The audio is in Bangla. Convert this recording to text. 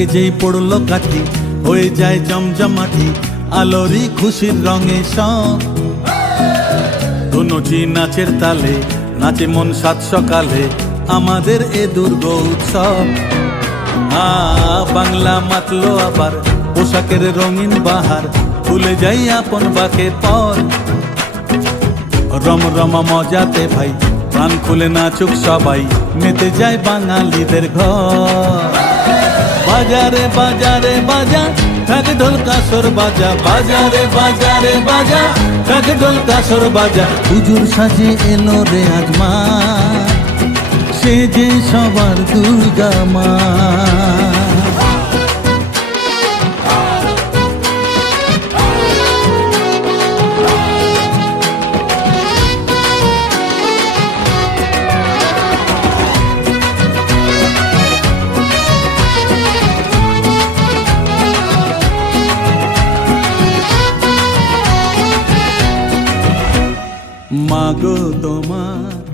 নাকে যেই পড়লো কাঠি হয়ে যায় জমজমাটি, আলোরই খুশির রঙে সব ধুনুচি নাচের তালে নাচে মন সাত সকালে আমাদের এ দুর্গ উৎসব। বাংলা মাতলো আবার পোশাকের রঙিন বাহার, ভুলে যাই আপন বাকে পর। রমরমা মজাতে ভাই প্রাণ খুলে নাচুক সবাই, মেতে যায় বাঙালিদের ঘর। বাজারে বাজারে বাজা ঢাক ঢোল কাসর বাজা, বাজারে বাজারে বাজা ঢাক ঢোল কাসর বাজা। হুজুর সাজে এলো রে আজ মা, সে যে সবার দুর্গা মা। মাগো তোমার